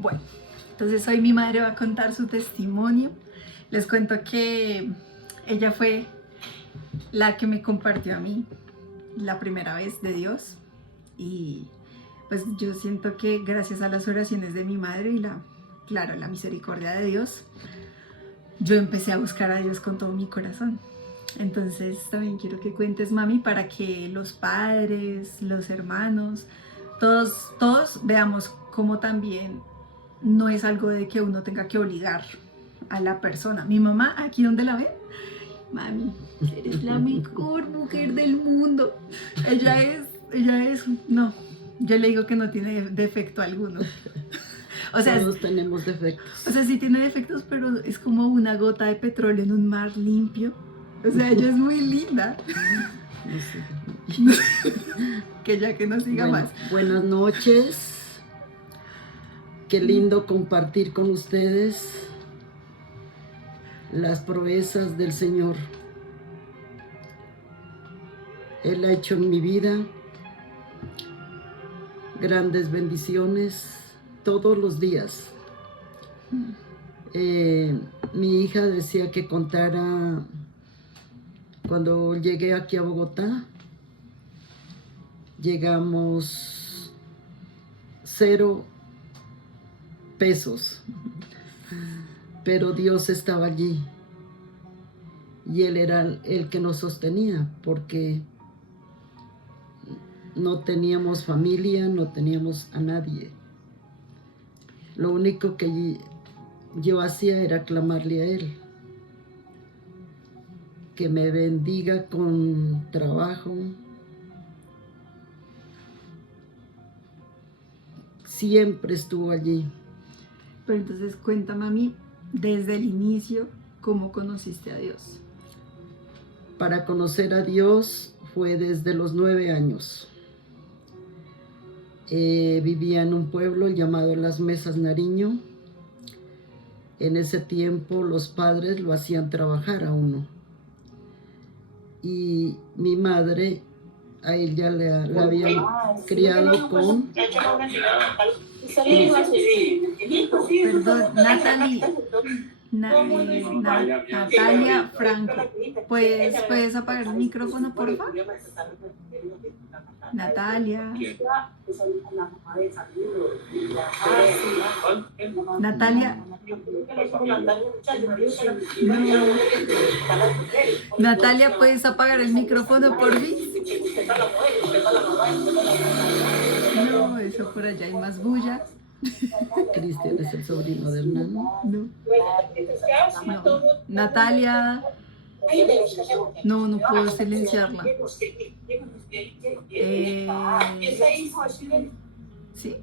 Bueno, entonces hoy mi madre va a contar su testimonio. Les cuento que ella fue la que me compartió a mí la primera vez de Dios, y pues yo siento que gracias a las oraciones de mi madre y la misericordia de Dios, yo empecé a buscar a Dios con todo mi corazón. Entonces también quiero que cuentes, mami, para que los padres, los hermanos, todos veamos cómo también no es algo de que uno tenga que obligar a la persona. Mi mamá, aquí donde la ven, mami, eres la mejor mujer del mundo. No, yo le digo que no tiene defecto alguno. O sea, todos tenemos defectos. O sea, sí tiene defectos, pero es como una gota de petróleo en un mar limpio. O sea, ella es muy linda. No sé. Que ya que no siga más. Buenas noches. Qué lindo compartir con ustedes las proezas del Señor. Él ha hecho en mi vida grandes bendiciones todos los días. Mi hija decía que contara cuando llegué aquí a Bogotá. Llegamos 0 pesos, pero Dios estaba allí y Él era el que nos sostenía, porque no teníamos familia, no teníamos a nadie. Lo único que yo hacía era clamarle a Él, que me bendiga con trabajo. Siempre estuvo allí. Pero entonces cuenta, mami, desde el inicio, ¿cómo conociste a Dios? Para conocer a Dios fue desde los 9 años. Vivía en un pueblo llamado Las Mesas, Nariño. En ese tiempo los padres lo hacían trabajar a uno. Y mi madre, a ella la habían criado con... Perdón, Natalia Franco. ¿Puedes apagar el micrófono, por favor? Natalia. Natalia. No. Natalia, ¿puedes apagar el micrófono, por favor? No, eso por allá hay más bulla. Cristian es el sobrino de Hernán. No. Natalia. No puedo silenciarla. Sí,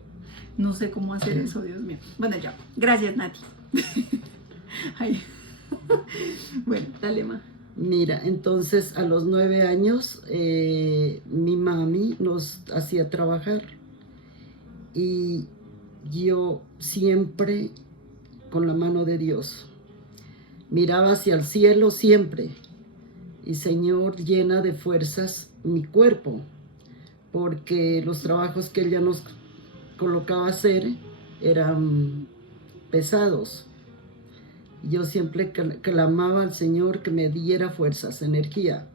no sé cómo hacer eso, Dios mío. Bueno, ya. Gracias, Nati. Ay. Bueno, dale, ma. Mira, entonces a los 9 años mi mami nos hacía trabajar y yo siempre con la mano de Dios miraba hacia el cielo siempre, y Señor, llena de fuerzas mi cuerpo, porque los trabajos que ella nos colocaba a hacer eran pesados. Yo siempre clamaba al Señor que me diera fuerzas, energía,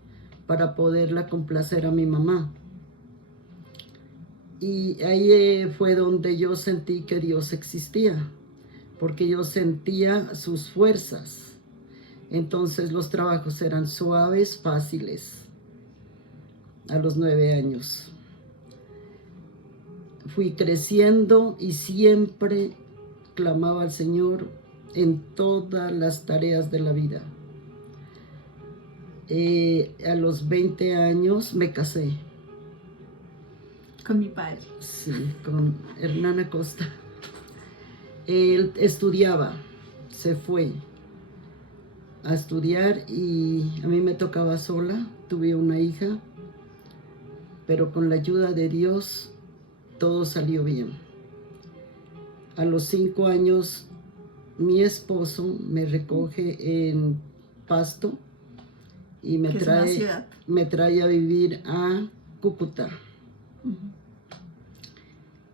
para poderla complacer a mi mamá. Y ahí fue donde yo sentí que Dios existía, porque yo sentía sus fuerzas. Entonces los trabajos eran suaves, fáciles. A los 9 años. Fui creciendo y siempre clamaba al Señor en todas las tareas de la vida. A los 20 años me casé. Con mi padre. Sí, con Hernán Acosta. Él estudiaba, se fue a estudiar y a mí me tocaba sola. Tuve una hija, pero con la ayuda de Dios todo salió bien. A los 5 años mi esposo me recoge en Pasto y me trae a vivir a Cúcuta.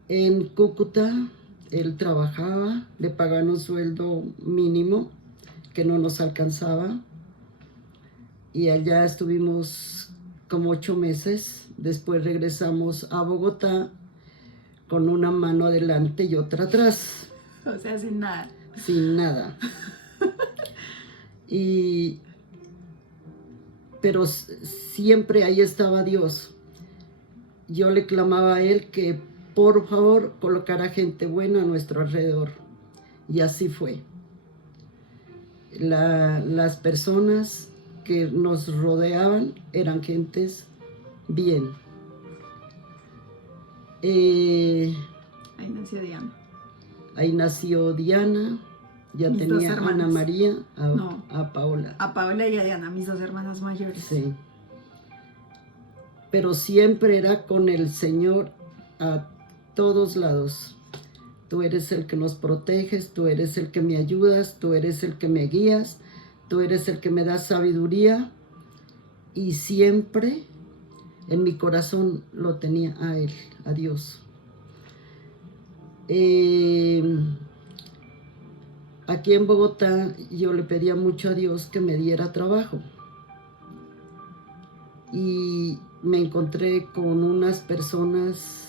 En Cúcuta Él trabajaba, le pagaban un sueldo mínimo que no nos alcanzaba. Y allá estuvimos como 8 meses. Después regresamos a Bogotá con una mano adelante y otra atrás. O sea, sin nada. Sin nada. Pero siempre ahí estaba Dios. Yo le clamaba a Él que por favor colocara gente buena a nuestro alrededor. Y así fue. Las personas que nos rodeaban eran gentes bien. Ahí nació Diana. Ahí nació Diana, ya Mis dos tenía a hermanas. Ana María, No. a Paola. A Paola y a Diana, mis 2 hermanas mayores. Sí. Pero siempre era con el Señor a todos lados. Tú eres el que nos proteges, tú eres el que me ayudas, tú eres el que me guías, tú eres el que me da sabiduría. Y siempre en mi corazón lo tenía a Él, a Dios. Aquí en Bogotá yo le pedía mucho a Dios que me diera trabajo. Y me encontré con unas personas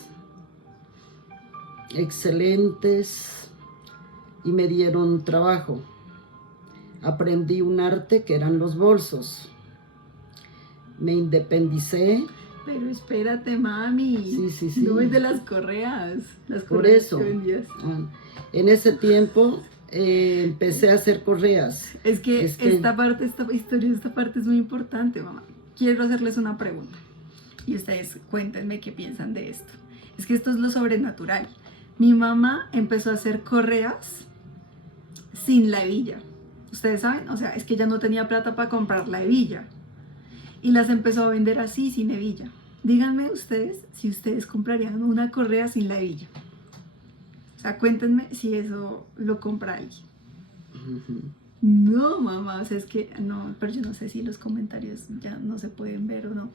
excelentes y me dieron trabajo. Aprendí un arte que eran los bolsos. Me independicé. Pero espérate, mami. Sí. No es de las correas. Las Por correas eso, que vendías. en ese tiempo empecé a hacer correas. Es que esta parte es muy importante, mamá. Quiero hacerles una pregunta. Y ustedes cuéntenme qué piensan de esto. Es que esto es lo sobrenatural. Mi mamá empezó a hacer correas sin la hebilla. Ustedes saben, o sea, es que ella no tenía plata para comprar la hebilla. Y las empezó a vender así, sin hebilla. Díganme ustedes si ustedes comprarían una correa sin la hebilla. O sea, cuéntenme si eso lo compra alguien. No, mamá, o sea, es que no, pero yo no sé si los comentarios ya no se pueden ver o no.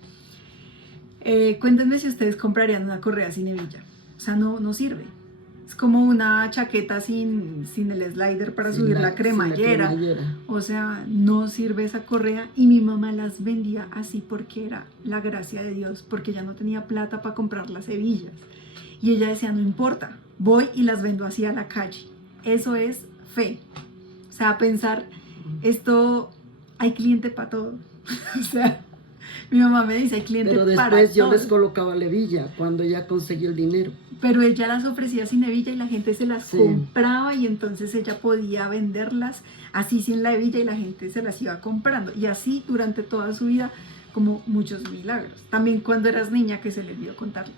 Cuéntenme si ustedes comprarían una correa sin hebilla. O sea, no sirve. Es como una chaqueta sin el slider para subir la cremallera. O sea, no sirve esa correa. Y mi mamá las vendía así porque era la gracia de Dios, porque ella no tenía plata para comprar las hebillas. Y ella decía, no importa, voy y las vendo así a la calle. Eso es fe. O sea, pensar, esto, hay cliente para todo. O sea, mi mamá me dice, hay cliente para todo. Pero después yo les colocaba la hebilla cuando ya conseguí el dinero. Pero ella las ofrecía sin hebilla y la gente se las compraba, y entonces ella podía venderlas así sin la hebilla y la gente se las iba comprando. Y así durante toda su vida, como muchos milagros. También cuando eras niña, que se les olvidó contarlo,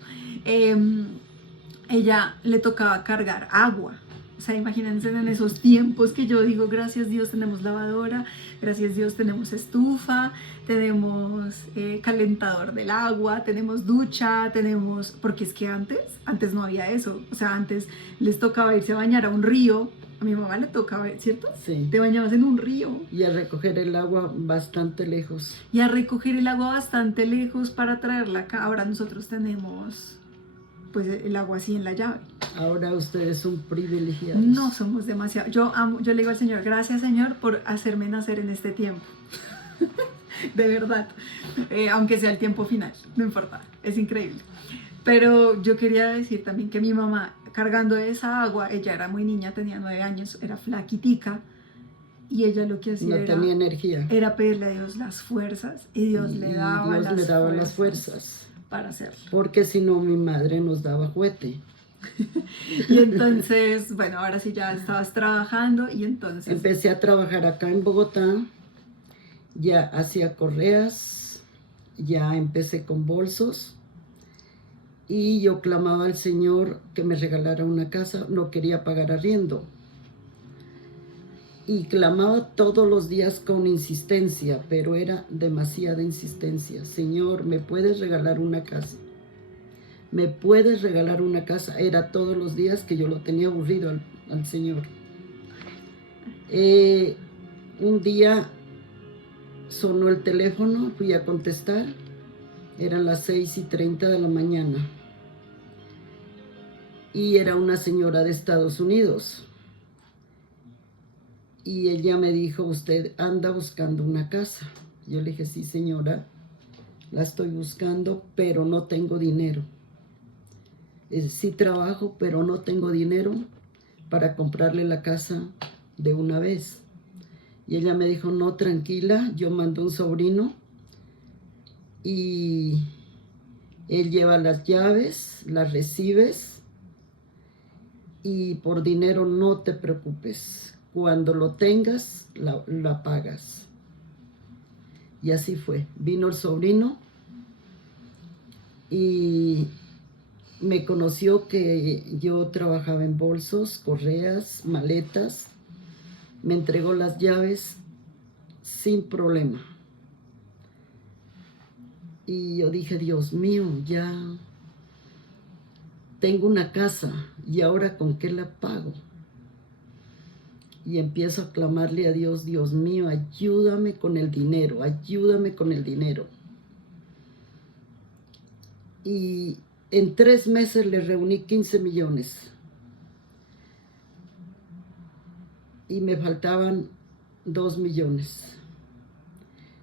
ella le tocaba cargar agua. O sea, imagínense en esos tiempos que yo digo, gracias Dios tenemos lavadora, gracias Dios tenemos estufa, tenemos calentador del agua, tenemos ducha, tenemos... Porque es que antes no había eso. O sea, antes les tocaba irse a bañar a un río. A mi mamá le tocaba, ¿cierto? Sí. Te bañabas en un río. Y a recoger el agua bastante lejos. Y a recoger el agua bastante lejos para traerla acá. Ahora nosotros tenemos pues el agua así en la llave. Ahora ustedes son privilegiados. No somos demasiado. Yo le digo al Señor, gracias Señor por hacerme nacer en este tiempo. De verdad. Aunque sea el tiempo final, no importa. Es increíble. Pero yo quería decir también que mi mamá, cargando esa agua, ella era muy niña, tenía 9 años, era flaquitica, y ella lo que hacía tenía energía. Era pedirle a Dios las fuerzas, y Dios le daba las fuerzas para hacerlo. Porque si no, mi madre nos daba juguete. Y entonces, bueno, ahora sí ya estabas trabajando, y entonces... Empecé a trabajar acá en Bogotá, ya hacía correas, ya empecé con bolsos, y yo clamaba al Señor que me regalara una casa, no quería pagar arriendo. Y clamaba todos los días con insistencia, pero era demasiada insistencia. Señor, ¿me puedes regalar una casa? ¿Me puedes regalar una casa? Era todos los días que yo lo tenía aburrido al Señor. Un día sonó el teléfono, fui a contestar, eran las 6:30 de la mañana. y era una señora de Estados Unidos. Y ella me dijo, usted anda buscando una casa. Yo le dije, sí señora, la estoy buscando, pero no tengo dinero. Sí trabajo, pero no tengo dinero para comprarle la casa de una vez. Y ella me dijo, no, tranquila, yo mando un sobrino y él lleva las llaves, las recibes y por dinero no te preocupes. Cuando lo tengas, la pagas. Y así fue. Vino el sobrino y me conoció que yo trabajaba en bolsos, correas, maletas. Me entregó las llaves sin problema. Y yo dije, Dios mío, ya tengo una casa y ahora ¿con qué la pago? Y empiezo a clamarle a Dios, Dios mío, ayúdame con el dinero, ayúdame con el dinero. Y en 3 meses le reuní 15 millones. Y me faltaban 2 millones.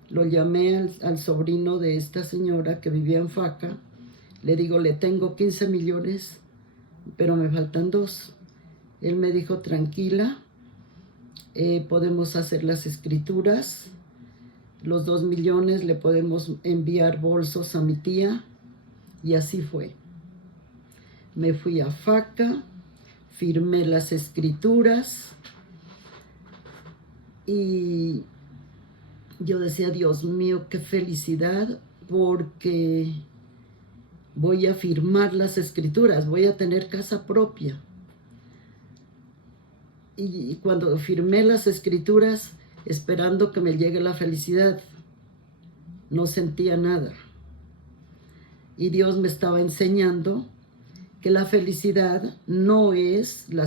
Lo llamé al sobrino de esta señora que vivía en Faca. Le digo, le tengo 15 millones, pero me faltan 2. Él me dijo, tranquila, podemos hacer las escrituras. Los 2 millones le podemos enviar bolsos a mi tía. Y así fue. Me fui a Faca, firmé las escrituras y yo decía, Dios mío, qué felicidad, porque voy a firmar las escrituras, voy a tener casa propia. Y cuando firmé las escrituras, esperando que me llegue la felicidad, no sentía nada. Y Dios me estaba enseñando que la felicidad no es la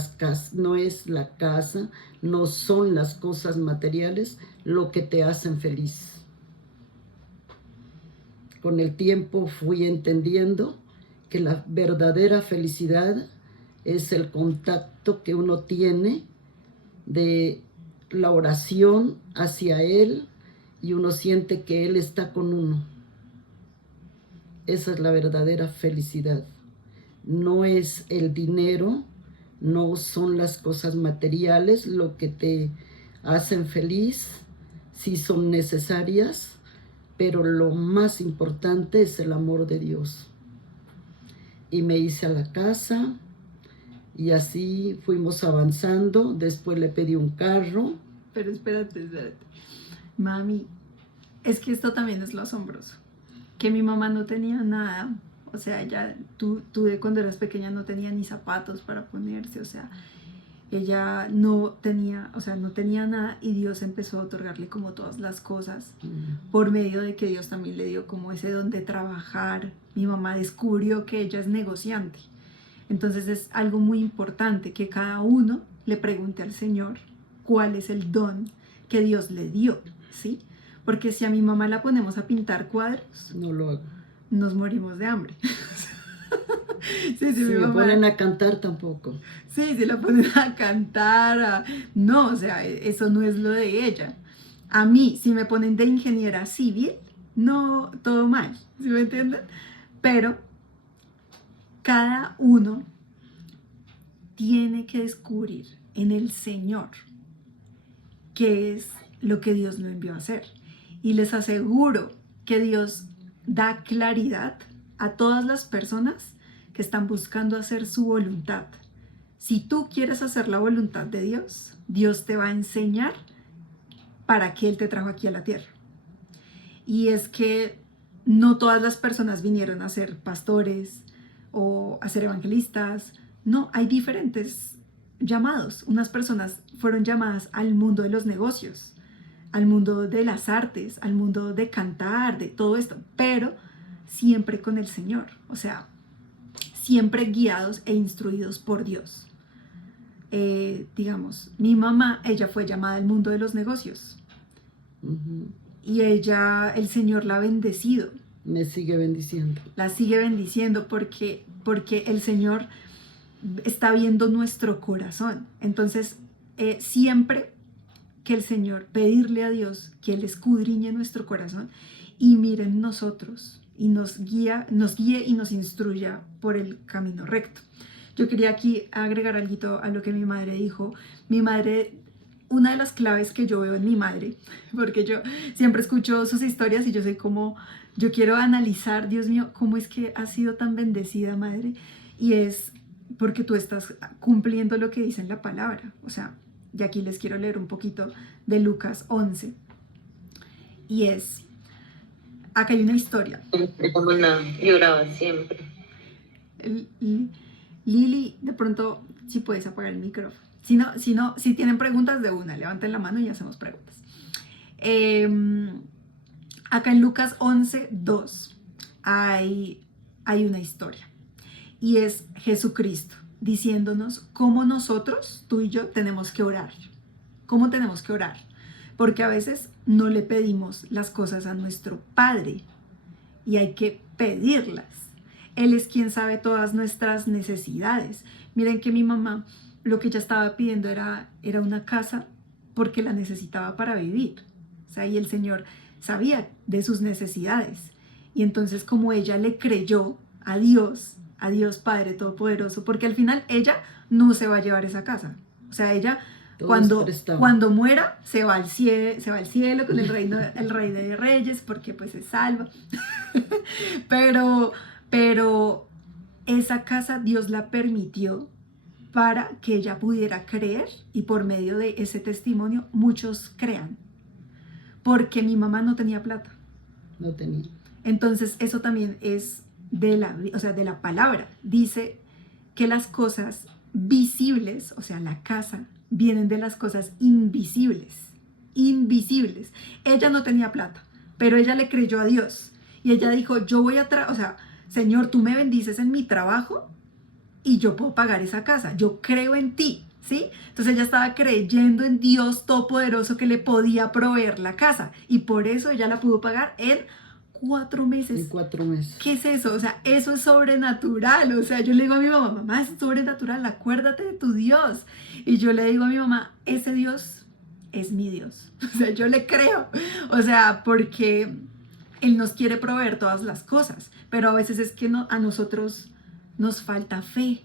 casa, no son las cosas materiales lo que te hacen feliz. Con el tiempo fui entendiendo que la verdadera felicidad es el contacto que uno tiene de la oración hacia Él y uno siente que Él está con uno. Esa es la verdadera felicidad. No es el dinero, no son las cosas materiales lo que te hacen feliz, sí son necesarias, pero lo más importante es el amor de Dios. Y me hice a la casa y así fuimos avanzando. Después le pedí un carro. Pero espérate. Mami, es que esto también es lo asombroso. Que mi mamá no tenía nada. O sea, tú de cuando eras pequeña no tenía ni zapatos para ponerse. O sea, ella no tenía nada y Dios empezó a otorgarle como todas las cosas por medio de que Dios también le dio como ese don de trabajar. Mi mamá descubrió que ella es negociante. Entonces es algo muy importante que cada uno le pregunte al Señor cuál es el don que Dios le dio, ¿sí? Porque si a mi mamá la ponemos a pintar cuadros, no lo hago. Nos morimos de hambre. Sí, si me ponen a cantar tampoco. Sí, si la ponen a cantar, no, o sea, eso no es lo de ella. A mí, si me ponen de ingeniera civil, no, todo mal, ¿sí me entienden? Pero cada uno tiene que descubrir en el Señor qué es lo que Dios lo envió a hacer. Y les aseguro que Dios da claridad a todas las personas que están buscando hacer su voluntad. Si tú quieres hacer la voluntad de Dios, Dios te va a enseñar para qué Él te trajo aquí a la tierra. Y es que no todas las personas vinieron a ser pastores o a ser evangelistas. No, hay diferentes llamados. Unas personas fueron llamadas al mundo de los negocios, al mundo de las artes, al mundo de cantar, de todo esto, pero siempre con el Señor, o sea, siempre guiados e instruidos por Dios. Digamos, mi mamá, ella fue llamada al mundo de los negocios y el Señor la ha bendecido. Me sigue bendiciendo. La sigue bendiciendo porque el Señor está viendo nuestro corazón. Entonces, siempre que el Señor, pedirle a Dios que Él escudriñe nuestro corazón y mire en nosotros y nos guíe y nos instruya por el camino recto. Yo quería aquí agregar algo a lo que mi madre dijo. Mi madre, una de las claves que yo veo en mi madre, porque yo siempre escucho sus historias y yo soy como, yo quiero analizar, Dios mío, cómo es que has sido tan bendecida, madre, y es porque tú estás cumpliendo lo que dice en la palabra. O sea, y aquí les quiero leer un poquito de Lucas 11, y es, acá hay una historia. Como no, lloraba siempre. Lili, de pronto, si puedes apagar el micrófono. Si tienen preguntas de una, levanten la mano y hacemos preguntas. Acá en Lucas 11, 2 hay una historia. Y es Jesucristo diciéndonos cómo nosotros, tú y yo, tenemos que orar. ¿Cómo tenemos que orar? Porque a veces no le pedimos las cosas a nuestro Padre y hay que pedirlas. Él es quien sabe todas nuestras necesidades. Miren que mi mamá lo que ella estaba pidiendo era una casa porque la necesitaba para vivir. O sea, y el Señor sabía de sus necesidades. Y entonces como ella le creyó a Dios Padre Todopoderoso, porque al final ella no se va a llevar esa casa. O sea, ella cuando muera se va al cielo con el rey de reyes, porque pues se salva. pero esa casa Dios la permitió para que ella pudiera creer y por medio de ese testimonio muchos crean. Porque mi mamá no tenía plata. No tenía. Entonces eso también es de la palabra. Dice que las cosas visibles, o sea, la casa, vienen de las cosas invisibles. Invisibles. Ella no tenía plata, pero ella le creyó a Dios. Y ella dijo, yo voy a Señor, tú me bendices en mi trabajo y yo puedo pagar esa casa. Yo creo en ti, ¿sí? Entonces ella estaba creyendo en Dios Todopoderoso que le podía proveer la casa. Y por eso ella la pudo pagar en 4 meses. En 4 meses. ¿Qué es eso? O sea, eso es sobrenatural. O sea, yo le digo a mi mamá, mamá, es sobrenatural, acuérdate de tu Dios. Y yo le digo a mi mamá, ese Dios es mi Dios. O sea, yo le creo. O sea, porque Él nos quiere proveer todas las cosas. Pero a veces es que a nosotros nos falta fe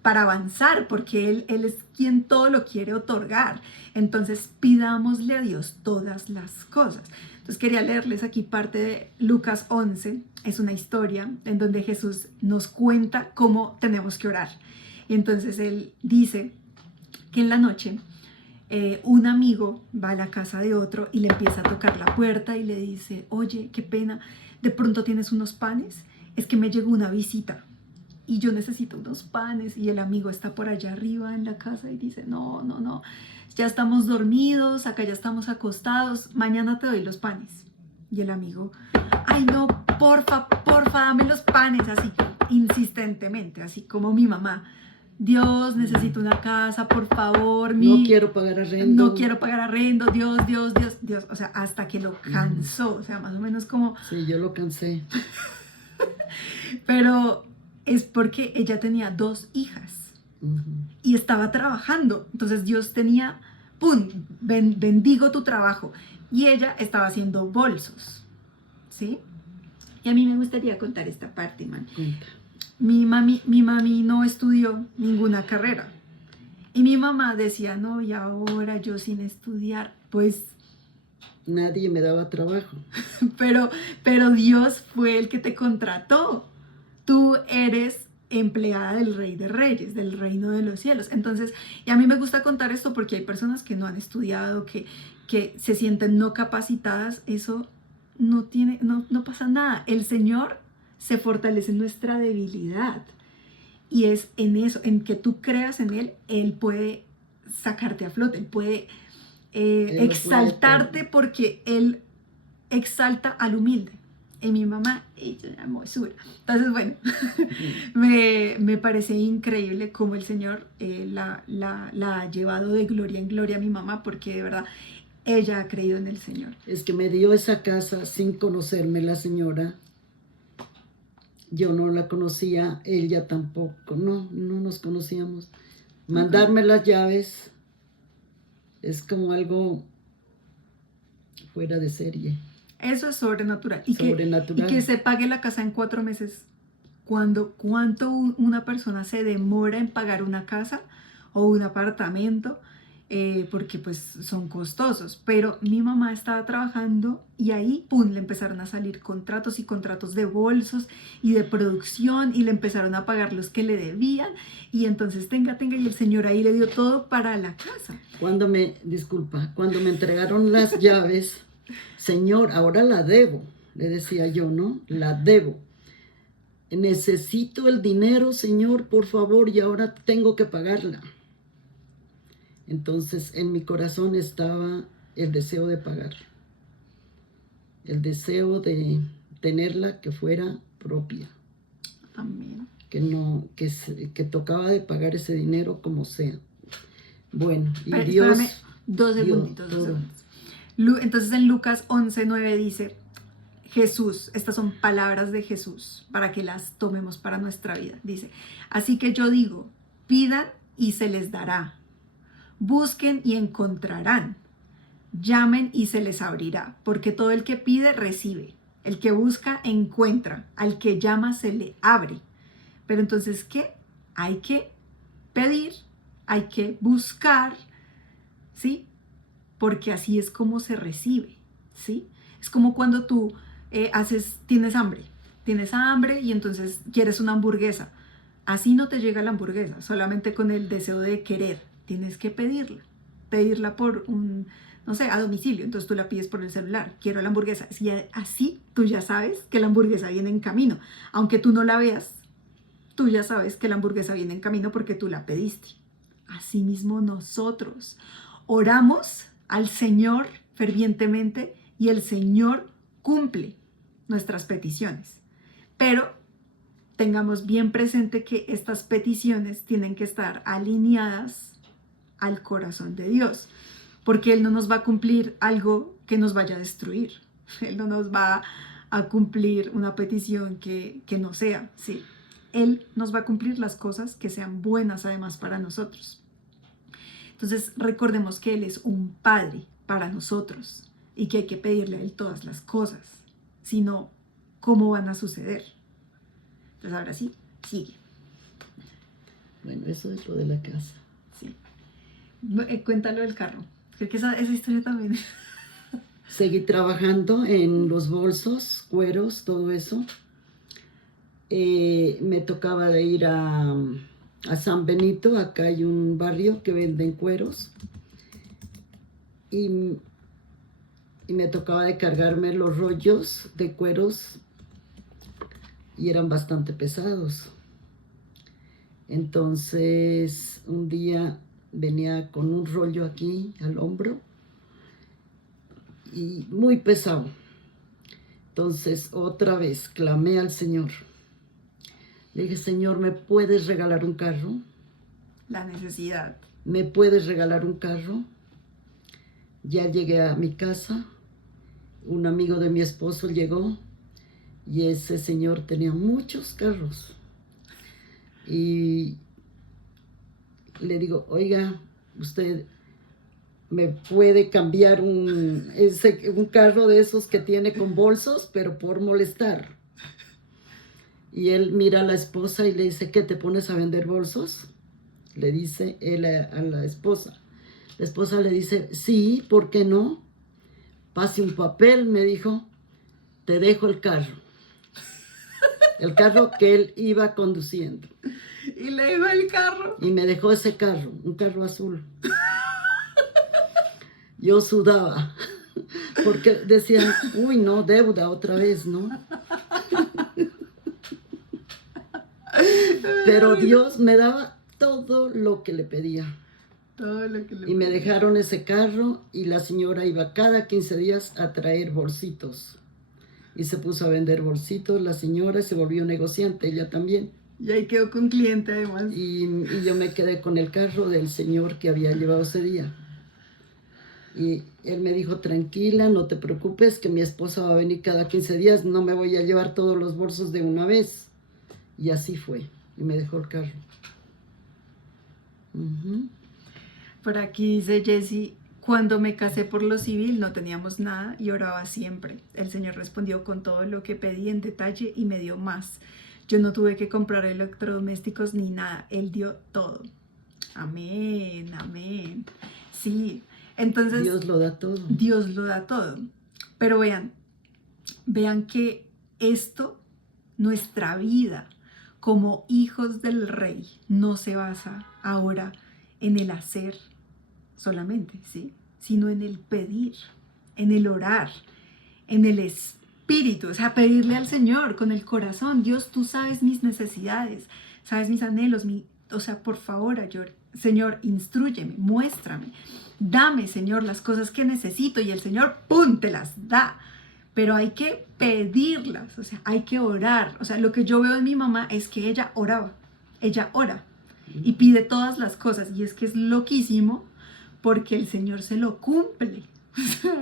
para avanzar, porque Él es quien todo lo quiere otorgar. Entonces, pidámosle a Dios todas las cosas. Entonces quería leerles aquí parte de Lucas 11, es una historia en donde Jesús nos cuenta cómo tenemos que orar. Y entonces Él dice que en la noche un amigo va a la casa de otro y le empieza a tocar la puerta y le dice, oye, qué pena, de pronto tienes unos panes, es que me llegó una visita y yo necesito unos panes. Y el amigo está por allá arriba en la casa y dice, no, ya estamos dormidos, acá ya estamos acostados, mañana te doy los panes. Y el amigo, ay no, porfa, dame los panes, así, insistentemente, así como mi mamá. Dios, necesito una casa, por favor. No quiero pagar arrendo. No quiero pagar arrendo, Dios. O sea, hasta que lo cansó, o sea, más o menos como... Sí, yo lo cansé. Pero es porque ella tenía 2 hijas. Y estaba trabajando, entonces Dios tenía, ¡pum!, bendigo tu trabajo, y ella estaba haciendo bolsos, ¿sí? Y a mí me gustaría contar esta parte, man. Mi mami no estudió ninguna carrera, y mi mamá decía, no, y ahora yo sin estudiar, pues... Nadie me daba trabajo. pero Dios fue el que te contrató, tú eres empleada del Rey de Reyes, del reino de los cielos. Entonces, y a mí me gusta contar esto porque hay personas que no han estudiado, que se sienten no capacitadas. Eso no pasa nada. El Señor se fortalece en nuestra debilidad. Y es en eso, en que tú creas en Él, Él puede sacarte a flote, Él puede exaltarte, porque Él exalta al humilde. Y mi mamá, ella es muy sura. Entonces, bueno, me parece increíble cómo el Señor la ha llevado de gloria en gloria a mi mamá, porque de verdad ella ha creído en el Señor. Es que me dio esa casa sin conocerme la señora. Yo no la conocía, ella tampoco, no nos conocíamos. Mandarme las llaves es como algo fuera de serie. Eso es sobrenatural. Y Sobrenatural. que se pague la casa en 4 meses. ¿Cuánto una persona se demora en pagar una casa o un apartamento? Porque pues son costosos. Pero mi mamá estaba trabajando y ahí, pum, le empezaron a salir contratos y contratos de bolsos y de producción y le empezaron a pagar los que le debían. Y entonces tenga, y el señor ahí le dio todo para la casa. Cuando me entregaron las llaves, Señor, ahora la debo, le decía yo, ¿no? La debo. Necesito el dinero, Señor, por favor, y ahora tengo que pagarla. Entonces en mi corazón estaba el deseo de pagar, el deseo de tenerla que fuera propia. Amén. Que tocaba de pagar ese dinero como sea. Bueno, y Pero, Dios... espérame, 2 segunditos. Entonces en Lucas 11:9 dice, Jesús, estas son palabras de Jesús para que las tomemos para nuestra vida. Dice, así que yo digo, pidan y se les dará. Busquen y encontrarán. Llamen y se les abrirá, porque todo el que pide recibe. El que busca encuentra. Al que llama se le abre. Pero entonces, ¿qué? Hay que pedir, hay que buscar, ¿sí? Porque así es como se recibe, ¿sí? Es como cuando tú tienes hambre y entonces quieres una hamburguesa. Así no te llega la hamburguesa, solamente con el deseo de querer. Tienes que pedirla por a domicilio. Entonces tú la pides por el celular, quiero la hamburguesa. Y así tú ya sabes que la hamburguesa viene en camino. Aunque tú no la veas, tú ya sabes que la hamburguesa viene en camino porque tú la pediste. Asimismo nosotros oramos al Señor fervientemente y el Señor cumple nuestras peticiones. Pero tengamos bien presente que estas peticiones tienen que estar alineadas al corazón de Dios, porque Él no nos va a cumplir algo que nos vaya a destruir. Él no nos va a cumplir una petición que no sea, ¿sí? Él nos va a cumplir las cosas que sean buenas además para nosotros. Entonces recordemos que Él es un Padre para nosotros y que hay que pedirle a Él todas las cosas, sino cómo van a suceder. Entonces ahora sí, sigue. Bueno, eso es lo de la casa. Sí. Cuéntalo del carro. Creo que esa historia también. Seguí trabajando en los bolsos, cueros, todo eso. Me tocaba de ir a San Benito, acá hay un barrio que venden cueros. Y me tocaba de cargarme los rollos de cueros y eran bastante pesados. Entonces un día venía con un rollo aquí al hombro y muy pesado. Entonces otra vez clamé al Señor. Le dije, Señor, ¿me puedes regalar un carro? La necesidad. ¿Me puedes regalar un carro? Ya llegué a mi casa, un amigo de mi esposo llegó y ese señor tenía muchos carros. Y le digo, oiga, usted me puede cambiar un carro de esos que tiene con bolsos, pero por molestar. Y él mira a la esposa y le dice, ¿qué, te pones a vender bolsos? Le dice él a la esposa. La esposa le dice, sí, ¿por qué no? Pase un papel, me dijo, te dejo el carro. El carro que él iba conduciendo. Y le dejó el carro. Y me dejó ese carro, un carro azul. Yo sudaba, porque decían, uy, no, deuda otra vez, ¿no? Pero Dios me daba todo lo que le pedía. Todo lo que le Y me dejaron ese carro y la señora iba cada 15 días a traer bolsitos. Y se puso a vender bolsitos la señora y se volvió negociante, ella también. Y ahí quedó con cliente además. Y yo me quedé con el carro del señor que había llevado ese día. Y él me dijo, tranquila, no te preocupes, que mi esposa va a venir cada 15 días, no me voy a llevar todos los bolsos de una vez. Y así fue, y me dejó el carro. Por aquí dice Jessie, cuando me casé por lo civil no teníamos nada y oraba siempre. El Señor respondió con todo lo que pedí en detalle y me dio más. Yo no tuve que comprar electrodomésticos ni nada, Él dio todo. Amén, amén. Sí, entonces Dios lo da todo. Dios lo da todo. Pero vean que esto, nuestra vida como hijos del Rey, no se basa ahora en el hacer solamente, ¿sí? Sino en el pedir, en el orar, en el espíritu, o sea, pedirle al Señor con el corazón. Dios, tú sabes mis necesidades, sabes mis anhelos, o sea, por favor, Señor, instrúyeme, muéstrame, dame, Señor, las cosas que necesito, y el Señor, ¡pum!, te las da. Pero hay que pedirlas, o sea, hay que orar. O sea, lo que yo veo en mi mamá es que ella oraba, ella ora y pide todas las cosas, y es que es loquísimo porque el Señor se lo cumple.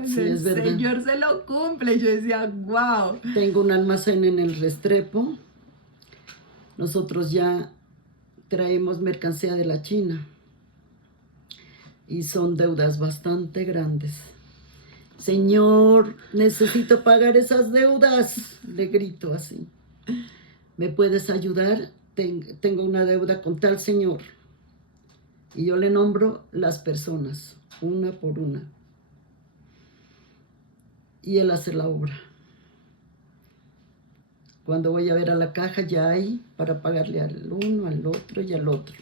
Sí, El es verdad. Señor se lo cumple. Yo decía, wow. Tengo un almacén en el Restrepo. Nosotros ya traemos mercancía de la China y son deudas bastante grandes. Señor, necesito pagar esas deudas, le grito así. ¿Me puedes ayudar? Tengo una deuda con tal señor. Y yo le nombro las personas, una por una. Y él hace la obra. Cuando voy a ver a la caja, ya hay para pagarle al uno, al otro y al otro.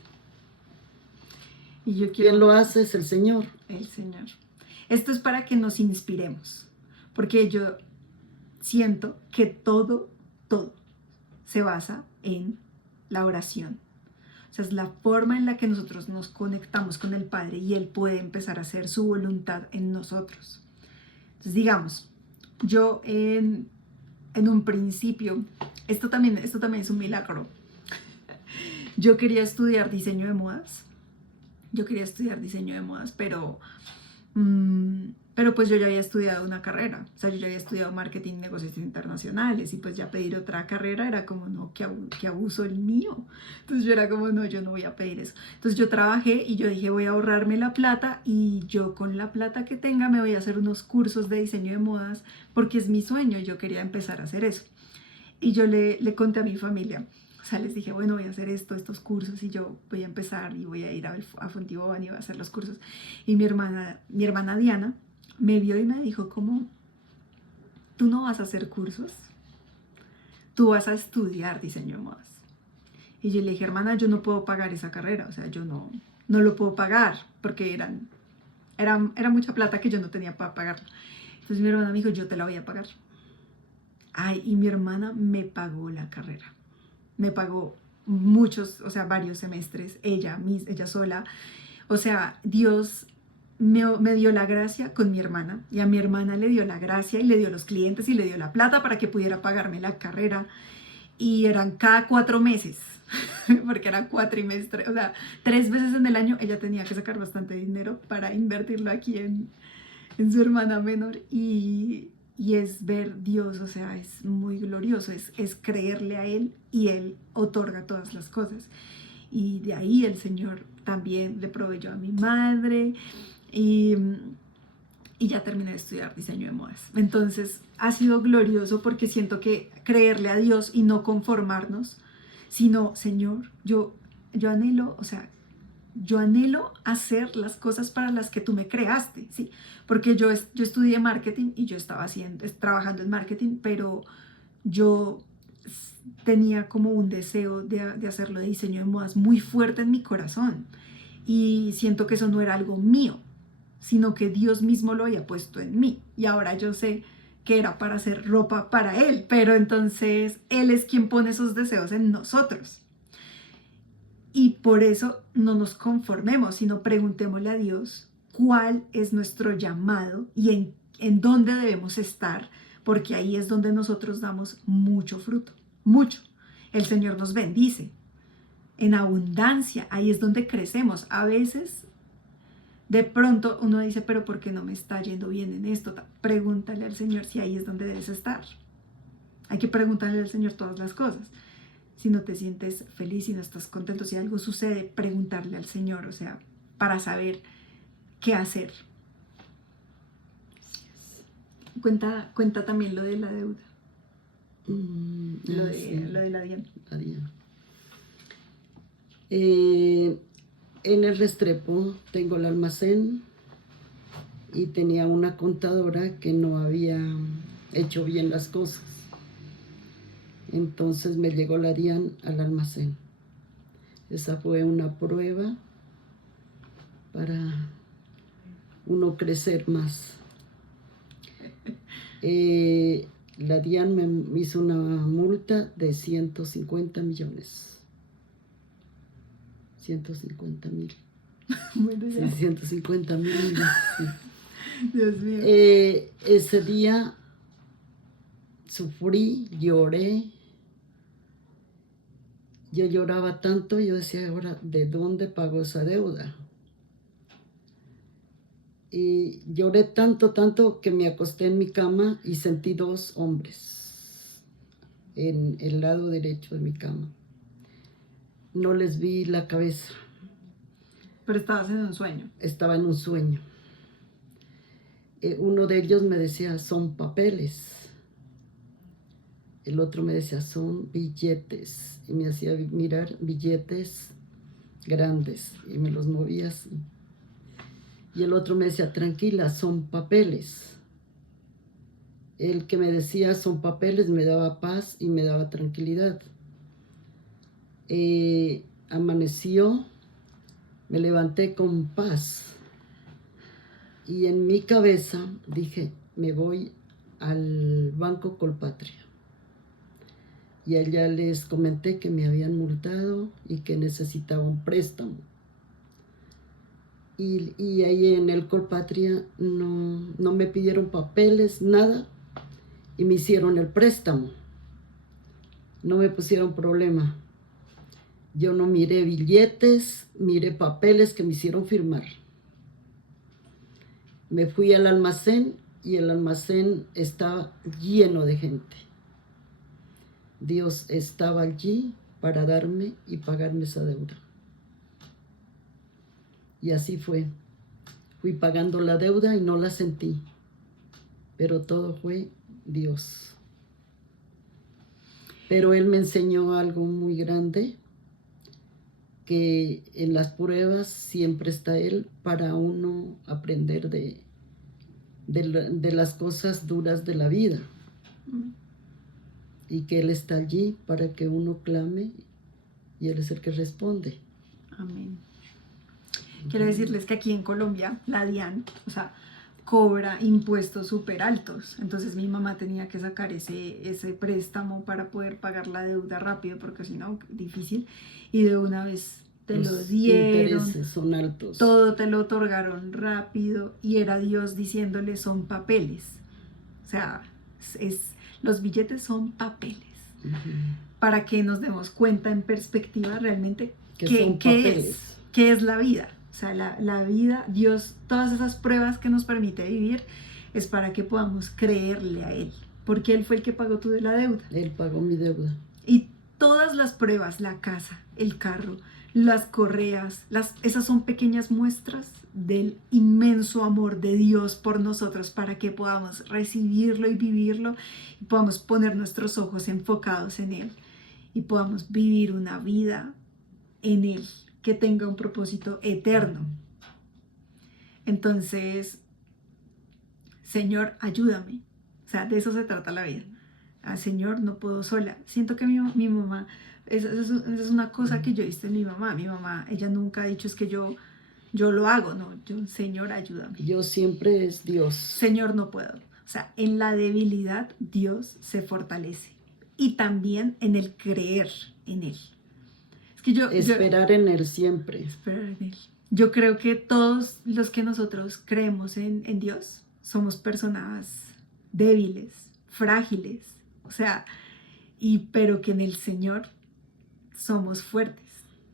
Y yo quiero... ¿Quién lo hace? Es el Señor. El Señor. Esto es para que nos inspiremos, porque yo siento que todo se basa en la oración. O sea, es la forma en la que nosotros nos conectamos con el Padre y Él puede empezar a hacer su voluntad en nosotros. Entonces, digamos, yo en un principio, esto también es un milagro. Yo quería estudiar diseño de modas. Pero pues yo ya había estudiado una carrera, o sea, yo ya había estudiado marketing y negocios internacionales, y pues ya pedir otra carrera era como, no, qué abuso el mío. Entonces yo era como, no, yo no voy a pedir eso. Entonces yo trabajé y yo dije, voy a ahorrarme la plata, y yo con la plata que tenga me voy a hacer unos cursos de diseño de modas, porque es mi sueño y yo quería empezar a hacer eso. Y yo le conté a mi familia. O sea, les dije, bueno, voy a hacer estos cursos, y yo voy a empezar y voy a ir a Fontibón y voy a hacer los cursos. Y mi hermana Diana me vio y me dijo, ¿cómo? ¿Tú no vas a hacer cursos? Tú vas a estudiar diseño de modas. Y yo le dije, hermana, yo no puedo pagar esa carrera, o sea, yo no lo puedo pagar, porque era mucha plata que yo no tenía para pagarla. Entonces mi hermana me dijo, yo te la voy a pagar. Ay, y mi hermana me pagó la carrera. Me pagó muchos, o sea, varios semestres, ella sola. O sea, Dios me dio la gracia con mi hermana, y a mi hermana le dio la gracia y le dio los clientes y le dio la plata para que pudiera pagarme la carrera. Y eran cada 4 meses, porque eran cuatrimestres, o sea, 3 veces en el año ella tenía que sacar bastante dinero para invertirlo aquí en su hermana menor. Y es ver Dios, o sea, es muy glorioso, es creerle a Él, y Él otorga todas las cosas. Y de ahí el Señor también le proveyó a mi madre, y ya terminé de estudiar diseño de modas. Entonces ha sido glorioso, porque siento que creerle a Dios y no conformarnos, sino, Señor, yo anhelo, o sea, yo anhelo hacer las cosas para las que tú me creaste, ¿sí? Porque yo estudié marketing y yo estaba trabajando en marketing, pero yo tenía como un deseo de hacerlo de diseño de modas muy fuerte en mi corazón, y siento que eso no era algo mío, sino que Dios mismo lo había puesto en mí, y ahora yo sé que era para hacer ropa para Él, pero entonces Él es quien pone esos deseos en nosotros. Y por eso no nos conformemos, sino preguntémosle a Dios cuál es nuestro llamado y en dónde debemos estar, porque ahí es donde nosotros damos mucho fruto, mucho. El Señor nos bendice en abundancia, ahí es donde crecemos. A veces, de pronto uno dice, pero ¿por qué no me está yendo bien en esto? Pregúntale al Señor si ahí es donde debes estar. Hay que preguntarle al Señor todas las cosas. si no te sientes feliz, si no estás contento, si algo sucede, preguntarle al Señor, o sea, para saber qué hacer. Cuenta también lo de la deuda, lo de la DIAN. La DIAN. En el Restrepo tengo el almacén y tenía una contadora que no había hecho bien las cosas. Entonces me llegó la DIAN al almacén. Esa fue una prueba para uno crecer más. La DIAN me hizo una multa de 150 millones. 150,000. Bueno, Sí, ya. 150,000. Sí. Dios mío. Ese día sufrí, lloré. Yo lloraba tanto, yo decía, ahora, ¿de dónde pago esa deuda? Y lloré tanto que me acosté en mi cama y sentí 2 hombres en el lado derecho de mi cama. No les vi la cabeza. Pero estabas en un sueño. Estaba en un sueño. Uno de ellos me decía, son papeles. El otro me decía, son billetes. Y me hacía mirar billetes grandes y me los movía así. Y el otro me decía, tranquila, son papeles. El que me decía, son papeles, me daba paz y me daba tranquilidad. Amaneció, me levanté con paz. Y en mi cabeza dije, me voy al Banco Colpatria. Y allá les comenté que me habían multado y que necesitaba un préstamo. Y ahí en el Colpatria no me pidieron papeles, nada, y me hicieron el préstamo. No me pusieron problema. Yo no miré billetes, miré papeles que me hicieron firmar. Me fui al almacén y el almacén estaba lleno de gente. Dios estaba allí para darme y pagarme esa deuda. Y así fue. Fui pagando la deuda y no la sentí. Pero todo fue Dios. Pero Él me enseñó algo muy grande, que en las pruebas siempre está Él para uno aprender de las cosas duras de la vida. Y que Él está allí para que uno clame y Él es el que responde. Amén. Quiero decirles que aquí en Colombia, la DIAN, o sea, cobra impuestos súper altos. Entonces mi mamá tenía que sacar ese préstamo para poder pagar la deuda rápido, porque si no, difícil. Y de una vez te lo dieron. Intereses son altos. Todo te lo otorgaron rápido y era Dios diciéndole, son papeles. O sea, los billetes son papeles. Para que nos demos cuenta en perspectiva realmente qué es la vida. O sea, la vida, Dios, todas esas pruebas que nos permite vivir es para que podamos creerle a Él, porque Él fue el que pagó toda la deuda. Él pagó mi deuda. Y todas las pruebas, la casa, el carro, las correas, esas son pequeñas muestras del inmenso amor de Dios por nosotros para que podamos recibirlo y vivirlo y podamos poner nuestros ojos enfocados en Él y podamos vivir una vida en Él que tenga un propósito eterno. Entonces, Señor, ayúdame. O sea, de eso se trata la vida. Señor, no puedo sola. Siento que mi mamá, esa es una cosa que yo he visto en mi mamá. Mi mamá, ella nunca ha dicho es que yo lo hago, no. Señor, ayúdame. Yo siempre es Dios. Señor, no puedo. O sea, en la debilidad Dios se fortalece. Y también en el creer en Él. Es que esperar en Él siempre. Esperar en Él. Yo creo que todos los que nosotros creemos en Dios somos personas débiles, frágiles, o sea, pero que en el Señor somos fuertes.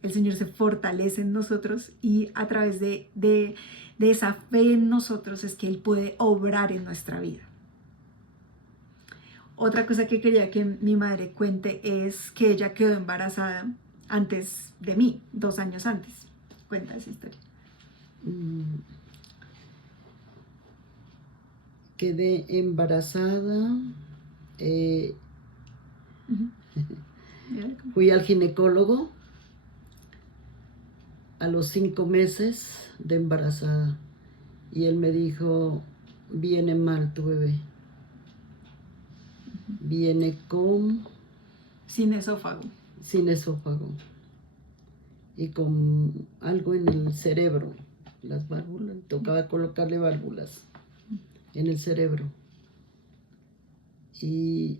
El Señor se fortalece en nosotros y a través de esa fe en nosotros es que Él puede obrar en nuestra vida. Otra cosa que quería que mi madre cuente es que ella quedó embarazada antes de mí, 2 años antes. Cuenta esa historia. Mm, Quedé embarazada. Ujú. Fui al ginecólogo a los 5 meses de embarazada y él me dijo, viene mal tu bebé. Viene Sin esófago. sin esófago y con algo en el cerebro, las válvulas, tocaba colocarle válvulas en el cerebro. Y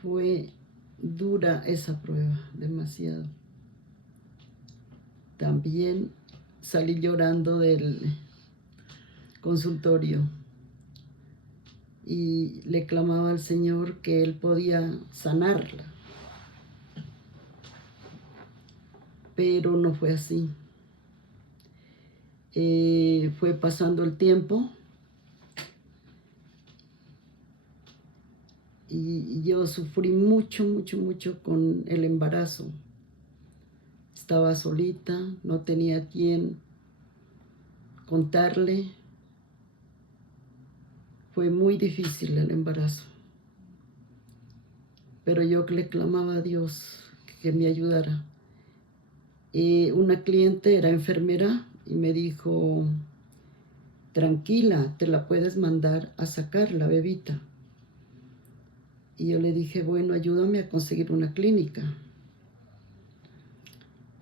fue dura esa prueba, demasiado. También salí llorando del consultorio y le clamaba al Señor que Él podía sanarla. Pero no fue así. Fue pasando el tiempo y yo sufrí mucho, mucho, mucho con el embarazo. Estaba solita, no tenía a quién contarle. Fue muy difícil el embarazo. Pero yo le clamaba a Dios que me ayudara. Una cliente era enfermera y me dijo, tranquila, te la puedes mandar a sacar la bebita. Y yo le dije, bueno, ayúdame a conseguir una clínica.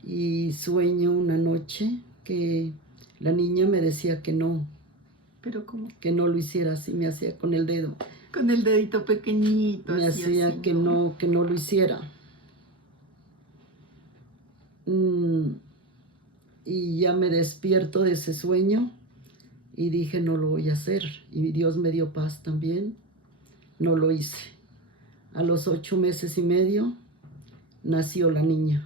Y sueño una noche que la niña me decía que no. ¿Pero cómo? Que no lo hiciera así, me hacía con el dedo. Con el dedito pequeñito. Me así, hacía así, que no lo hiciera. Y ya me despierto de ese sueño y dije, no lo voy a hacer. Y Dios me dio paz también. No lo hice. A los 8 meses y medio nació la niña.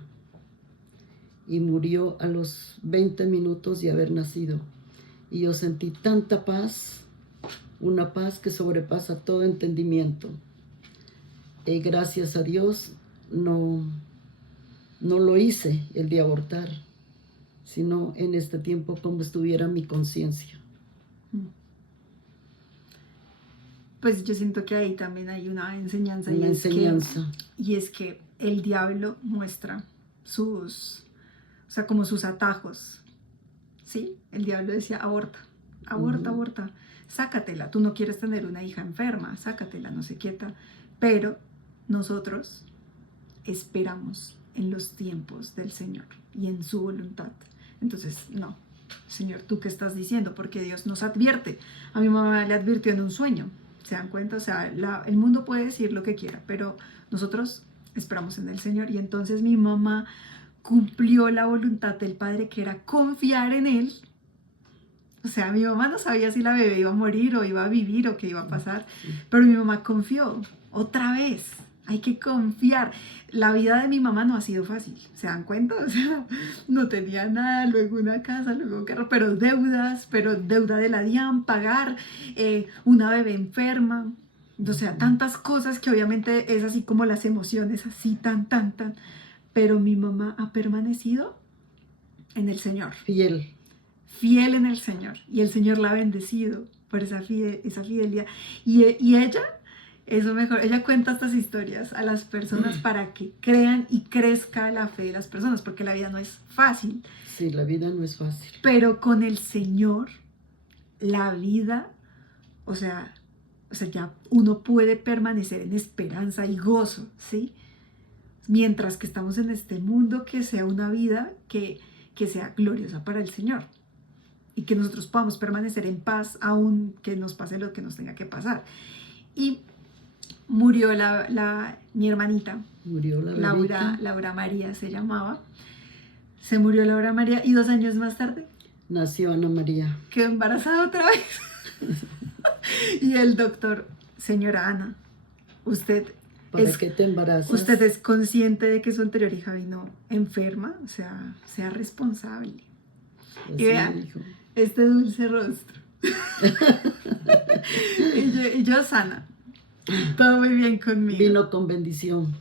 Y murió a los 20 minutos de haber nacido. Y yo sentí tanta paz, una paz que sobrepasa todo entendimiento. Gracias a Dios no lo hice el de abortar, sino en este tiempo como estuviera mi conciencia. Pues yo siento que ahí también hay una enseñanza. Una enseñanza. Y es que el diablo muestra como sus atajos. ¿Sí? El diablo decía, aborta, aborta, aborta, sácatela. Tú no quieres tener una hija enferma, sácatela, no se quieta. Pero nosotros esperamos en los tiempos del Señor y en su voluntad. Entonces, no, Señor, ¿tú qué estás diciendo? Porque Dios nos advierte. A mi mamá le advirtió en un sueño. ¿Se dan cuenta? O sea, el mundo puede decir lo que quiera, pero nosotros esperamos en el Señor. Y entonces mi mamá cumplió la voluntad del Padre, que era confiar en Él. O sea, mi mamá no sabía si la bebé iba a morir o iba a vivir o qué iba a pasar, pero mi mamá confió. Otra vez, hay que confiar. La vida de mi mamá no ha sido fácil, ¿se dan cuenta? O sea, no tenía nada, luego una casa, luego un carro, pero deuda de la DIAN, pagar, una bebé enferma. O sea, tantas cosas que obviamente es así como las emociones, así tan. Pero mi mamá ha permanecido en el Señor. Fiel en el Señor. Y el Señor la ha bendecido por esa fidelidad. Y ella, eso mejor, ella cuenta estas historias a las personas para que crean y crezca la fe de las personas, porque la vida no es fácil. Sí, la vida no es fácil. Pero con el Señor, la vida, o sea, ya uno puede permanecer en esperanza y gozo, ¿sí? Mientras que estamos en este mundo, que sea una vida que sea gloriosa para el Señor y que nosotros podamos permanecer en paz aun que nos pase lo que nos tenga que pasar. Y murió mi hermanita, murió Laura María se llamaba. Se murió Laura María y 2 años más tarde nació Ana María. Quedó embarazada otra vez. Y el doctor, señora Ana, ¿Para qué te embarazas? Usted es consciente de que su anterior hija vino enferma, o sea responsable. Así y vean, este dulce rostro. y yo sana. Todo muy bien conmigo. Vino con bendición.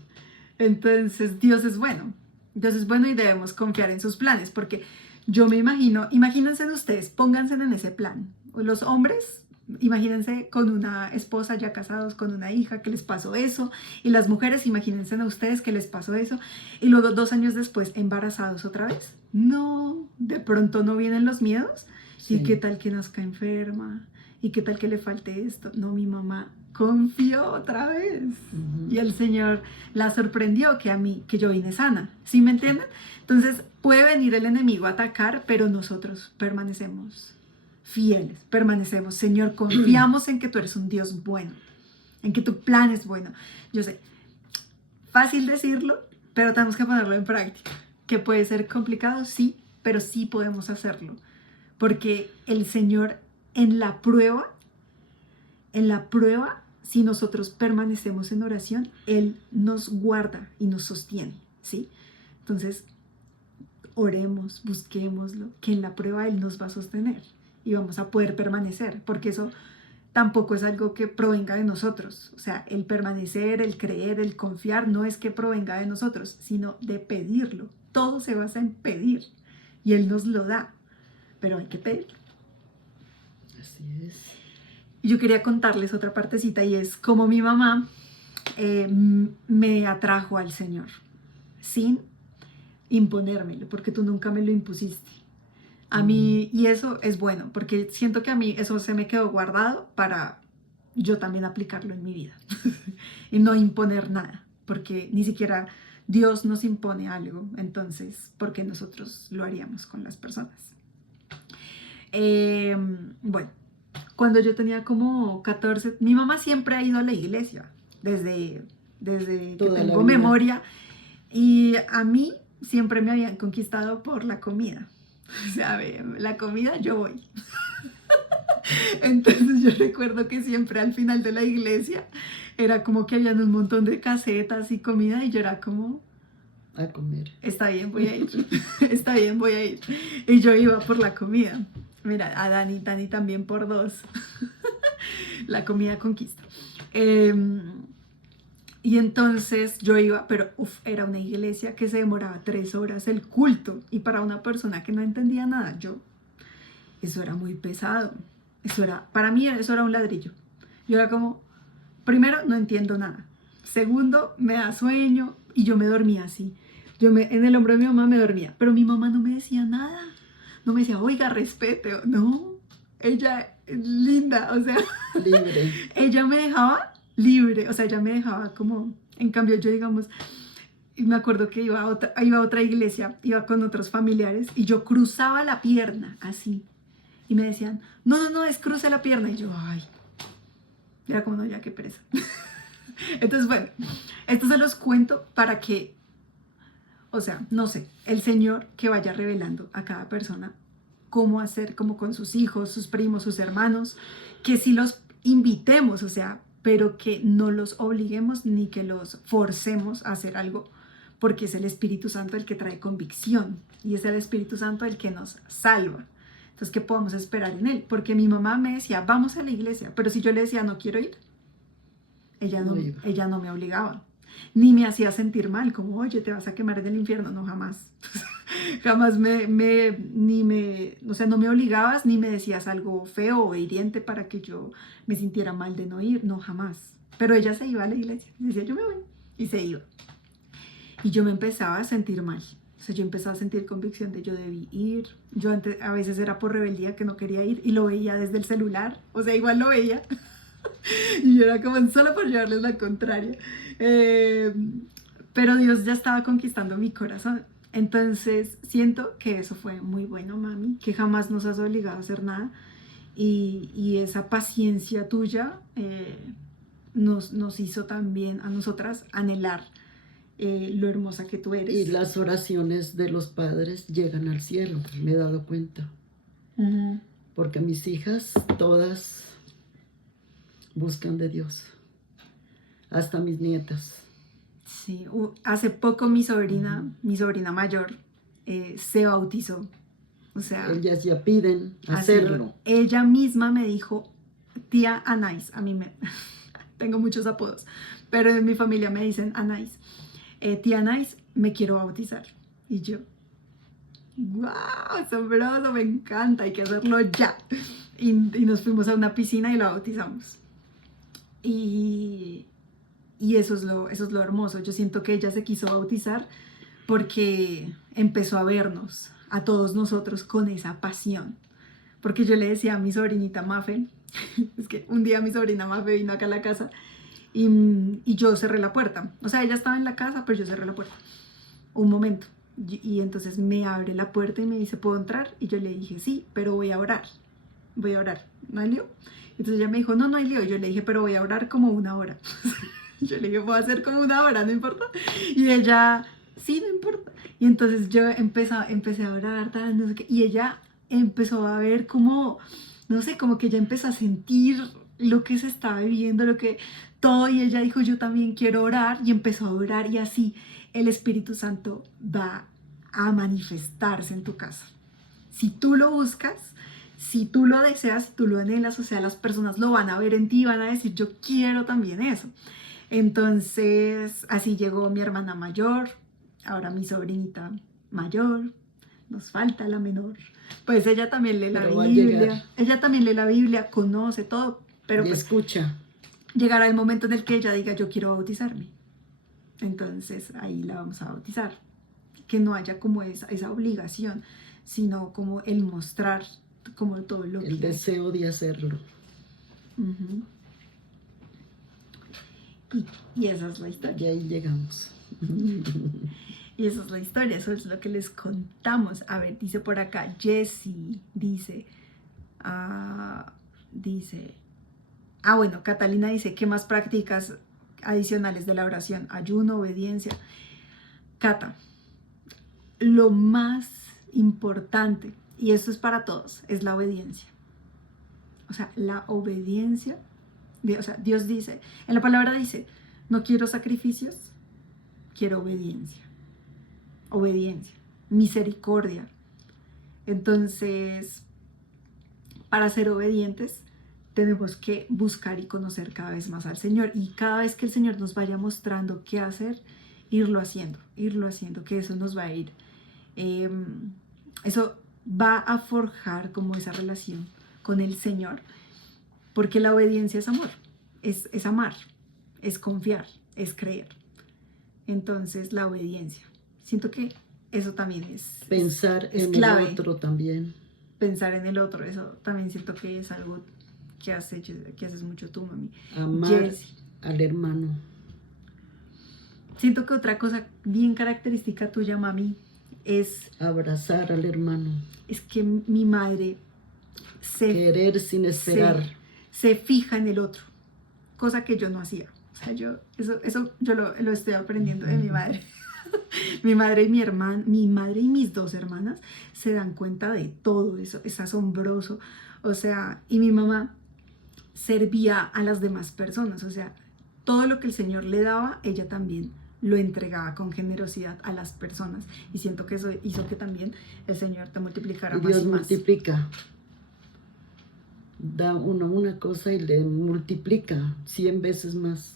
Entonces, Dios es bueno. Dios es bueno y debemos confiar en sus planes, porque yo me imagino, imagínense ustedes, pónganse en ese plan. Los hombres, imagínense con una esposa ya casados, con una hija que les pasó eso, y las mujeres, imagínense a ustedes que les pasó eso, y luego 2 años después embarazados otra vez. No, de pronto no vienen los miedos. Sí. ¿Y qué tal que nazca enferma? ¿Y qué tal que le falte esto? No, mi mamá confió otra vez. Y el Señor la sorprendió que yo vine sana. ¿Sí me entienden? Entonces puede venir el enemigo a atacar, pero nosotros permanecemos fieles, permanecemos. Señor, confiamos en que tú eres un Dios bueno, en que tu plan es bueno. Yo sé, fácil decirlo, pero tenemos que ponerlo en práctica. ¿Que puede ser complicado? Sí, pero sí podemos hacerlo. Porque el Señor en la prueba, si nosotros permanecemos en oración, Él nos guarda y nos sostiene, ¿sí? Entonces, oremos, busquémoslo, que en la prueba Él nos va a sostener y vamos a poder permanecer, porque eso tampoco es algo que provenga de nosotros. O sea, el permanecer, el creer, el confiar, no es que provenga de nosotros, sino de pedirlo. Todo se basa en pedir y Él nos lo da, pero hay que pedirlo. Así es. Yo quería contarles otra partecita y es como mi mamá me atrajo al Señor sin imponérmelo, porque tú nunca me lo impusiste. A mí, y eso es bueno, porque siento que a mí eso se me quedó guardado para yo también aplicarlo en mi vida y no imponer nada, porque ni siquiera Dios nos impone algo, entonces, ¿por qué nosotros lo haríamos con las personas? Bueno, cuando yo tenía como 14, mi mamá siempre ha ido a la iglesia, desde que tengo memoria, y a mí siempre me habían conquistado por la comida. O sea, la comida yo voy. Entonces yo recuerdo que siempre al final de la iglesia era como que habían un montón de casetas y comida y yo era como... A comer. Está bien, voy a ir. Está bien, voy a ir. Y yo iba por la comida. Mira, a Dani también por 2. La comida conquista. Y entonces yo iba, pero era una iglesia que se demoraba 3 horas el culto. Y para una persona que no entendía nada, eso era muy pesado. Para mí eso era un ladrillo. Yo era como, primero, no entiendo nada. Segundo, me da sueño y yo me dormía así. En el hombro de mi mamá me dormía, pero mi mamá no me decía nada. No me decía, oiga, respete. No, ella linda, o sea, libre. Ella me dejaba libre, o sea, ella me dejaba como, en cambio yo, digamos, me acuerdo que iba a otra iglesia, iba con otros familiares y yo cruzaba la pierna así y me decían, no, es cruza la pierna y yo, ay, era como, no, ya qué pereza. Entonces, bueno, esto se los cuento para que, o sea, no sé, el Señor que vaya revelando a cada persona cómo hacer, como con sus hijos, sus primos, sus hermanos, que sí los invitemos, o sea, pero que no los obliguemos ni que los forcemos a hacer algo, porque es el Espíritu Santo el que trae convicción y es el Espíritu Santo el que nos salva. Entonces, ¿qué podemos esperar en Él? Porque mi mamá me decía, vamos a la iglesia, pero si yo le decía, no quiero ir, ella no me obligaba, ni me hacía sentir mal, como, oye, te vas a quemar del infierno. No, jamás. Jamás no me obligabas, ni me decías algo feo o hiriente para que yo me sintiera mal de no ir. No, jamás. Pero ella se iba a la iglesia, decía, yo me voy, y se iba. Y yo me empezaba a sentir mal. O sea, yo empezaba a sentir convicción de yo debí ir. Yo antes, a veces era por rebeldía que no quería ir y lo veía desde el celular. O sea, igual lo veía. Y yo era como solo por llevarles la contraria. Pero Dios ya estaba conquistando mi corazón. Entonces siento que eso fue muy bueno, mami, que jamás nos has obligado a hacer nada. Y esa paciencia tuya nos hizo también a nosotras anhelar lo hermosa que tú eres. Y las oraciones de los padres llegan al cielo, me he dado cuenta. Porque mis hijas todas buscan de Dios, hasta mis nietas. Sí, hace poco mi sobrina mayor se bautizó. O sea, ellas ya piden hacerlo. Ella misma me dijo, tía Anais, tengo muchos apodos, pero en mi familia me dicen Anais. Tía Anais, me quiero bautizar. Y yo, wow, asombroso, me encanta, hay que hacerlo ya. Y nos fuimos a una piscina y la bautizamos. Y eso es lo hermoso. Yo siento que ella se quiso bautizar porque empezó a vernos, a todos nosotros, con esa pasión. Porque yo le decía a mi sobrinita Mafe, es que un día mi sobrina Mafe vino acá a la casa y yo cerré la puerta. O sea, ella estaba en la casa, pero yo cerré la puerta. Un momento. Y entonces me abre la puerta y me dice, ¿puedo entrar? Y yo le dije, sí, pero voy a orar. Voy a orar. ¿No hay lío? Entonces ella me dijo, no, no hay lío. Yo le dije, pero voy a orar como 1 hora. Yo le dije, puedo hacer como 1 hora, no importa. Y ella, sí, no importa. Y entonces yo empecé a orar, tal, no sé qué. Y ella empezó a ver como, no sé, como que ella empezó a sentir lo que se estaba viviendo, lo que todo. Y ella dijo, yo también quiero orar. Y empezó a orar y así el Espíritu Santo va a manifestarse en tu casa. Si tú lo buscas, si tú lo deseas, si tú lo anhelas, o sea, las personas lo van a ver en ti y van a decir, yo quiero también eso. Entonces, así llegó mi hermana mayor, ahora mi sobrinita mayor, nos falta la menor. Pues ella también lee la Biblia, ella también lee la Biblia, conoce todo, pero pues escucha. Llegará el momento en el que ella diga, yo quiero bautizarme. Entonces, ahí la vamos a bautizar. Que no haya como esa obligación, sino como el mostrar como todo lo que el deseo de hacerlo. Y esa es la historia. Y ahí llegamos. Y esa es la historia, eso es lo que les contamos. A ver, dice por acá, Jessie, bueno, Catalina dice, ¿qué más prácticas adicionales de la oración? Ayuno, obediencia. Cata, lo más importante, y esto es para todos, es la obediencia. O sea, la obediencia, Dios dice, en la palabra dice, no quiero sacrificios, quiero obediencia. Obediencia, misericordia. Entonces, para ser obedientes, tenemos que buscar y conocer cada vez más al Señor. Y cada vez que el Señor nos vaya mostrando qué hacer, irlo haciendo, que eso nos va a ir. Eso va a forjar como esa relación con el Señor, porque la obediencia es amor, es amar, es confiar, es creer. Entonces, la obediencia. Siento que eso también es pensar es en clave. el otro también. Pensar en el otro, eso también siento que es algo que haces mucho tú, mami. Amar Jessie. al hermano. Siento que otra cosa bien característica tuya, mami, es abrazar al hermano. Es que mi madre querer sin esperar. Se fija en el otro, cosa que yo no hacía. O sea, eso yo lo estoy aprendiendo de mi madre. Mi madre y mis 2 hermanas se dan cuenta de todo eso, es asombroso. O sea, y mi mamá servía a las demás personas, o sea, todo lo que el Señor le daba, ella también lo entregaba con generosidad a las personas. Y siento que eso hizo que también el Señor te multiplicara más y más. Dios multiplica. Da uno una cosa y le multiplica 100 veces más.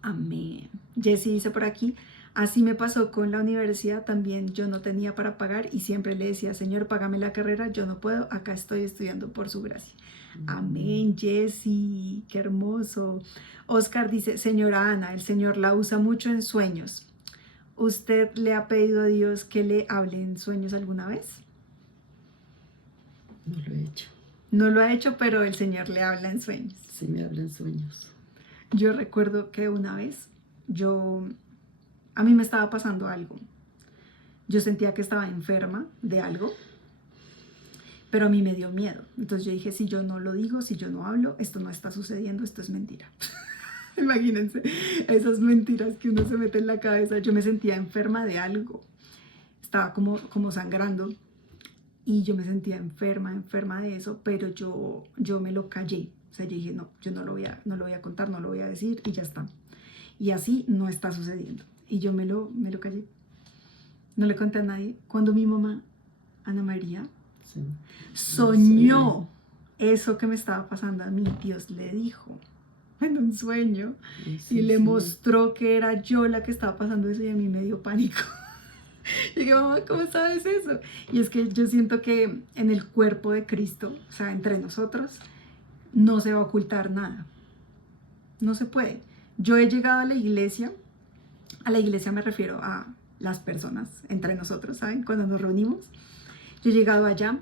Amén. Jessie dice por aquí, así me pasó con la universidad también, yo no tenía para pagar y siempre le decía, Señor, págame la carrera, yo no puedo, acá estoy estudiando por su gracia. Amén, Jessie, qué hermoso. Oscar dice, señora Ana, el Señor la usa mucho en sueños. ¿Usted le ha pedido a Dios que le hable en sueños alguna vez? No lo he hecho. No lo ha hecho, pero el Señor le habla en sueños. Sí, me habla en sueños. Yo recuerdo que una vez a mí me estaba pasando algo. Yo sentía que estaba enferma de algo, pero a mí me dio miedo. Entonces yo dije, si yo no lo digo, si yo no hablo, esto no está sucediendo, esto es mentira. Imagínense esas mentiras que uno se mete en la cabeza. Yo me sentía enferma de algo. Estaba como sangrando y yo me sentía enferma de eso, pero yo me lo callé. O sea, yo dije, no, yo no lo voy a contar, no lo voy a decir y ya está. Y así no está sucediendo. Y yo me lo callé. No le conté a nadie. Cuando mi mamá, Ana María, soñó eso que me estaba pasando a mí, Dios le dijo, en un sueño Sí, y le sí. mostró que era yo la que estaba pasando eso y a mí me dio pánico. Y dije, mamá, ¿cómo sabes eso? Y es que yo siento que en el cuerpo de Cristo, o sea, entre nosotros, no se va a ocultar nada. No se puede. Yo he llegado a la iglesia me refiero a las personas entre nosotros, ¿saben? Cuando nos reunimos, yo he llegado allá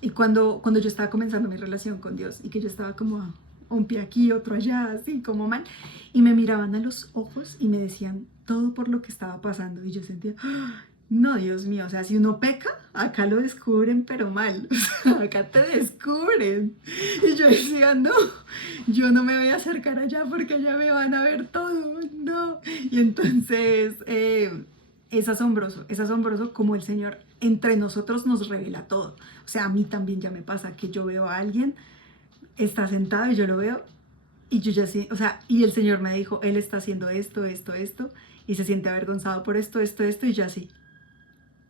y cuando yo estaba comenzando mi relación con Dios y que yo estaba como un pie aquí, otro allá, así como mal, y me miraban a los ojos y me decían todo por lo que estaba pasando y yo sentía, ¡ah! No, Dios mío, o sea, si uno peca, acá lo descubren, pero mal, o sea, acá te descubren. Y yo decía, no, yo no me voy a acercar allá porque allá me van a ver todo, no. Y entonces es asombroso como el Señor entre nosotros nos revela todo. O sea, a mí también ya me pasa que yo veo a alguien, está sentado y yo lo veo y yo ya sé, o sea, y el Señor me dijo, Él está haciendo esto, esto, esto, y se siente avergonzado por esto, esto, esto, y yo así.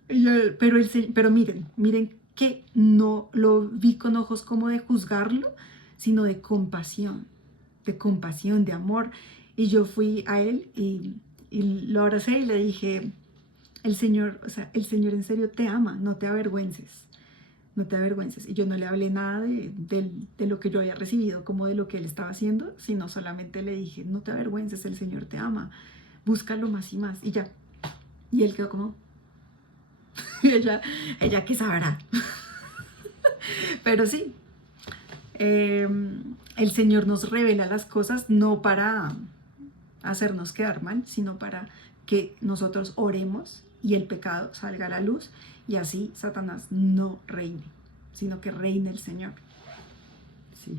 Y yo, pero miren que no lo vi con ojos como de juzgarlo, sino de compasión, de amor. Y yo fui a él y lo abracé y le dije, el Señor, o sea, el Señor en serio te ama, no te avergüences, no te avergüences. Y yo no le hablé nada de lo que yo había recibido, como de lo que él estaba haciendo, sino solamente le dije, no te avergüences, el Señor te ama, búscalo más y más. Y ya. Y él quedó como, ella que sabrá. Pero sí, el Señor nos revela las cosas no para hacernos quedar mal, sino para que nosotros oremos y el pecado salga a la luz y así Satanás no reine, sino que reine el Señor. Sí.